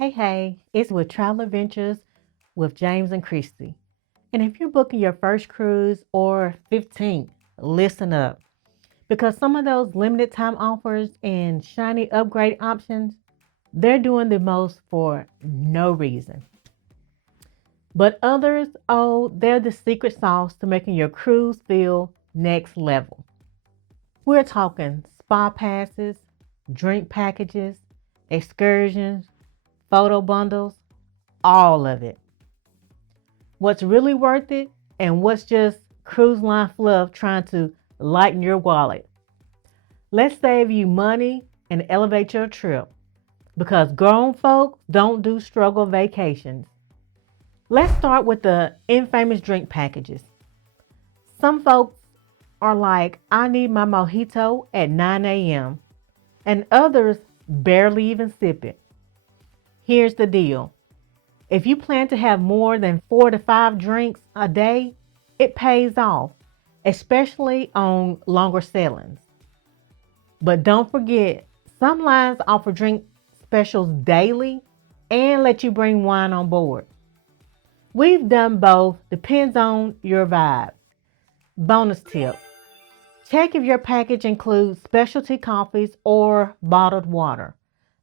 Hey, it's with Travel Adventures with James and Christy. And if you're booking your first cruise or 15th, listen up. Because some of those limited time offers and shiny upgrade options, they're doing the most for no reason. But others, oh, they're the secret sauce to making your cruise feel next level. We're talking spa passes, drink packages, excursions, photo bundles, all of it. What's really worth it and what's just cruise line fluff trying to lighten your wallet. Let's save you money and elevate your trip because grown folks don't do struggle vacations. Let's start with the infamous drink packages. Some folks are like, I need my mojito at 9 a.m. and others barely even sip it. Here's the deal. If you plan to have more than 4 to 5 drinks a day, it pays off, especially on longer sailings. But don't forget, some lines offer drink specials daily and let you bring wine on board. We've done both, depends on your vibe. Bonus tip. Check if your package includes specialty coffees or bottled water.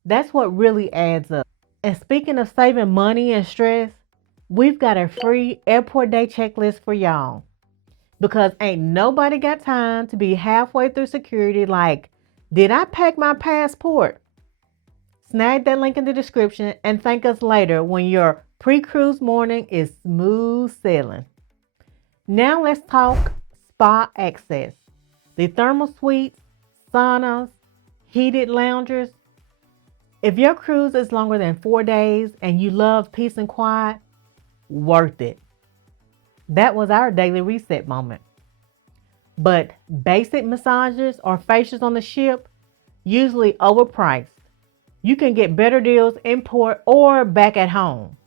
That's what really adds up. And speaking of saving money and stress, we've got a free airport day checklist for y'all. Because ain't nobody got time to be halfway through security like, did I pack my passport? Snag that link in the description and thank us later when your pre-cruise morning is smooth sailing. Now let's talk spa access. The thermal suites, saunas, heated loungers. If your cruise is longer than 4 days and you love peace and quiet, worth it. That was our daily reset moment. But basic massages or facials on the ship, usually overpriced. You can get better deals in port or back at home.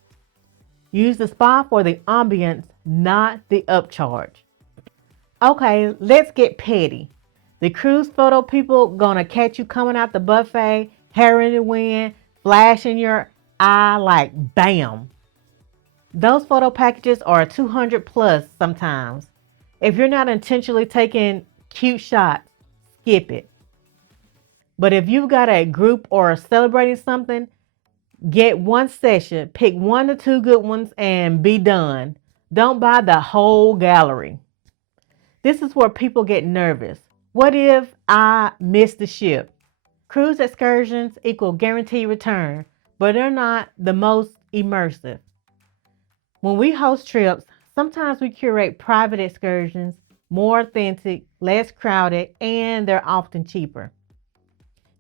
Use the spa for the ambience, not the upcharge. Okay, let's get petty. The cruise photo people gonna catch you coming out the buffet, hair in the wind, flash in your eye like bam. Those photo packages are 200 plus sometimes. If you're not intentionally taking cute shots, skip it. But if you've got a group or celebrating something, get one session, pick 1 to 2 good ones and be done. Don't buy the whole gallery. This is where people get nervous. What if I miss the ship? Cruise excursions equal guaranteed return, but they're not the most immersive. When we host trips, sometimes we curate private excursions, more authentic, less crowded, and they're often cheaper.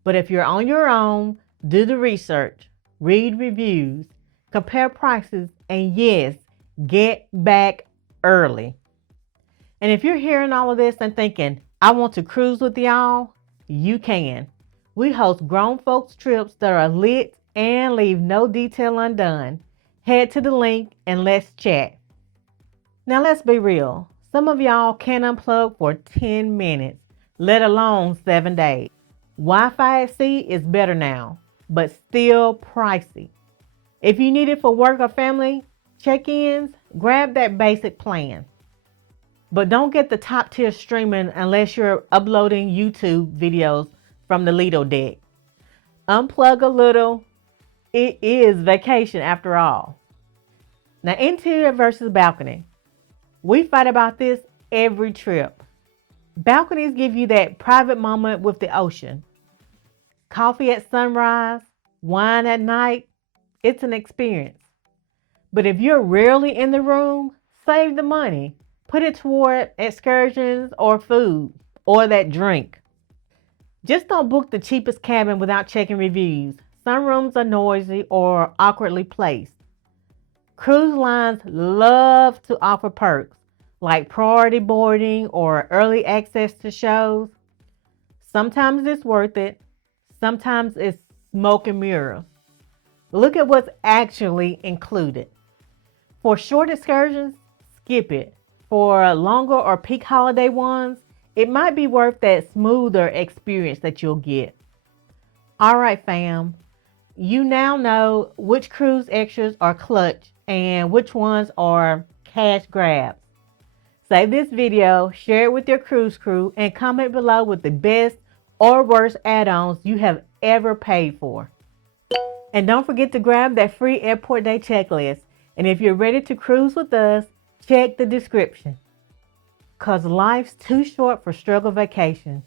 But if you're on your own, do the research, read reviews, compare prices, and yes, get back early. And if you're hearing all of this and thinking, I want to cruise with y'all, you can. We host grown folks trips that are lit and leave no detail undone. Head to the link and let's chat. Now let's be real. Some of y'all can't unplug for 10 minutes, let alone 7 days. Wi-Fi at sea is better now, but still pricey. If you need it for work or family check-ins, grab that basic plan. But don't get the top tier streaming unless you're uploading YouTube videos from the Lido deck. Unplug a little. It is vacation after all. Now, interior versus balcony. We fight about this every trip. Balconies give you that private moment with the ocean. Coffee at sunrise, wine at night. It's an experience. But if you're rarely in the room, save the money. Put it toward excursions or food or that drink. Just don't book the cheapest cabin without checking reviews. Some rooms are noisy or awkwardly placed. Cruise lines love to offer perks like priority boarding or early access to shows. Sometimes it's worth it. Sometimes it's smoke and mirrors. Look at what's actually included. For short excursions, skip it. For longer or peak holiday ones, it might be worth that smoother experience that you'll get. All right, fam. You now know which cruise extras are clutch and which ones are cash grabs. Save this video, share it with your cruise crew, and comment below with the best or worst add-ons you have ever paid for. And don't forget to grab that free airport day checklist. And if you're ready to cruise with us, check the description. Cause life's too short for struggle vacations.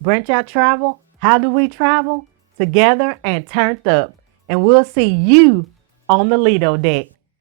Branch out travel. How do we travel? Together and turned up. And we'll see you on the Lido deck.